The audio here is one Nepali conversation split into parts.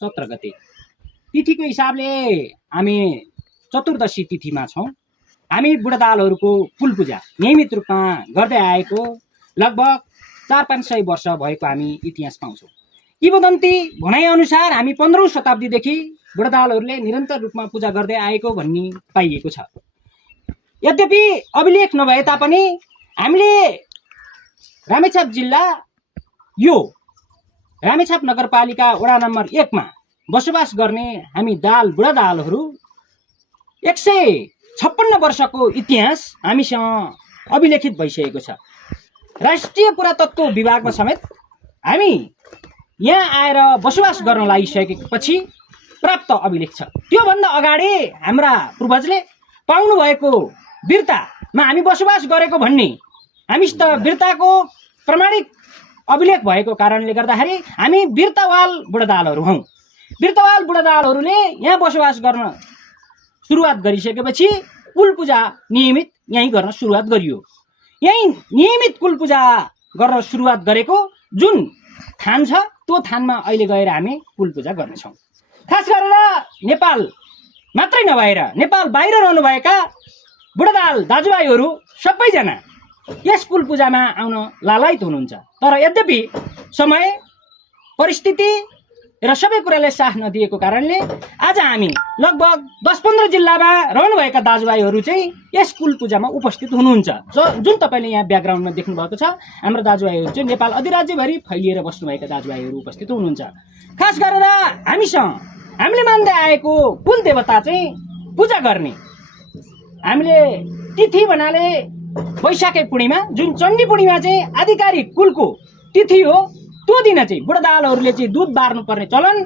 17 गते तिथिको हिसाबले हामी चतुर्दशी तिथिमा छौँ। हामी बुढादालहरूको कुल पूजा नियमित रूपमा गर्दै आएको लगभग 400-500 वर्ष भएको हामी इतिहास पाउँछौँ। किंवदन्ती भनाइअनुसार हामी 15औं शताब्दीदेखि बुढादालहरूले निरन्तर रूपमा पूजा गर्दै आएको भन्ने पाइएको छ। यद्यपि अभिलेख नभए तापनि हामीले रामेछाप जिल्ला यो रामेछाप नगरपालिका वडा नम्बर 1 मा बसोबास गर्ने हामी बुढादालहरू 156 वर्षको इतिहास हामीसँग अभिलेखित भइसकेको छ। राष्ट्रिय पुरातत्व विभागमा समेत हामी यहाँ आएर बसोबास गर्न लागिसकेपछि प्राप्त अभिलेख छ। त्योभन्दा अगाडि हाम्रा पूर्वजले पाउनु भएको वीरतामा हामी बसोबास गरेको भन्ने हामीसित वीरताको प्रमाणिक अभिलेख भएको कारणले गर्दाखेरि हामी वीरतावाल बुढादालहरू हौँ। वीरतावाल बुढादालहरूले यहाँ बसोबास गर्न सुरुवात गरिसकेपछि कुल पूजा नियमित यहीँ गर्न सुरुवात गरियो। यहीँ नियमित कुल पूजा गर्न सुरुवात गरेको जुन थान छ त्यो थानमा अहिले गएर हामी कुल पूजा गर्नेछौँ। खास गरेर नेपाल मात्रै नभएर नेपाल बाहिर रहनुभएका बुढादाल दाजुभाइहरू सबैजना यस कुल पूजामा आउन लालायित हुनुहुन्छ। तर यद्यपि समय परिस्थिति र सबै कुराले साथ नदिएको कारणले आज हामी लगभग 10-15 जिल्लामा रहनुभएका दाजुभाइहरू चाहिँ यस कुल पूजामा उपस्थित हुनुहुन्छ। जुन तपाईँले यहाँ ब्याकग्राउन्डमा देख्नुभएको छ हाम्रो दाजुभाइहरू चाहिँ नेपाल अधिराज्यभरि फैलिएर बस्नुभएका दाजुभाइहरू उपस्थित हुनुहुन्छ। खास गरेर हामीले मान्दै आएको कुल देवता चाहिँ पूजा गर्ने हामीले तिथि भन्नाले वैशाखे पूर्णिमा जुन चण्डी पूर्णिमा चाहिँ आधिकारिक कुलको तिथि हो। त्यो दिन चाहिँ बुढादालहरूले चाहिँ दुध बार्नुपर्ने चलन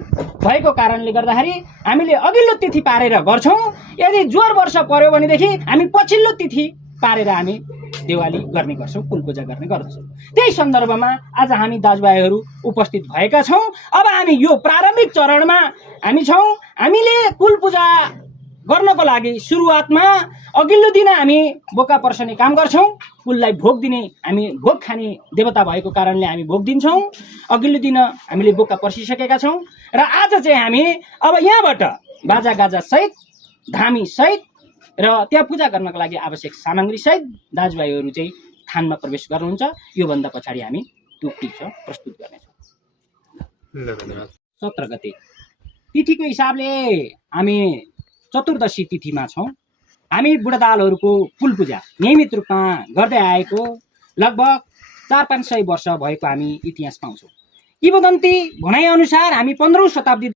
भएको कारणले गर्दाखेरि हामीले अघिल्लो तिथि पारेर गर्छौँ। यदि जोर वर्ष पर्यो भनेदेखि हामी पछिल्लो तिथि पारेर हामी देवाली गर्ने गर्छौँ, कुल पूजा गर्ने गर्दछौँ। त्यही सन्दर्भमा आज हामी दाजुभाइहरू उपस्थित भएका छौँ। अब हामी यो प्रारम्भिक चरणमा हामी छौँ। हामीले कुल पूजा गर्नको लागि सुरुवातमा अघिल्लो दिन हामी बोका पर्सने काम गर्छौँ। कुललाई भोग दिने हामी भोग खाने देवता भएको कारणले हामी भोग दिन्छौँ। अघिल्लो दिन हामीले बोका पर्सिसकेका छौँ र आज चाहिँ हामी अब यहाँबाट बाजा गाजा सहित धामी सहित र त्यहाँ पूजा गर्नको लागि आवश्यक सामग्री सहित दाजुभाइहरू चाहिँ थानमा प्रवेश गर्नुहुन्छ। योभन्दा पछाडि हामी त्यो टिप्स प्रस्तुत गर्नेछौँ। 17 गते तिथिको हिसाबले हामी चतुर्दशी तिथिमा छौँ। हामी बुढादालहरूको कुल पूजा नियमित रूपमा गर्दै आएको लगभग 400-500 वर्ष भएको हामी इतिहास पाउँछौँ। किंवदन्ती भनाइअनुसार हामी 15औं शताब्दी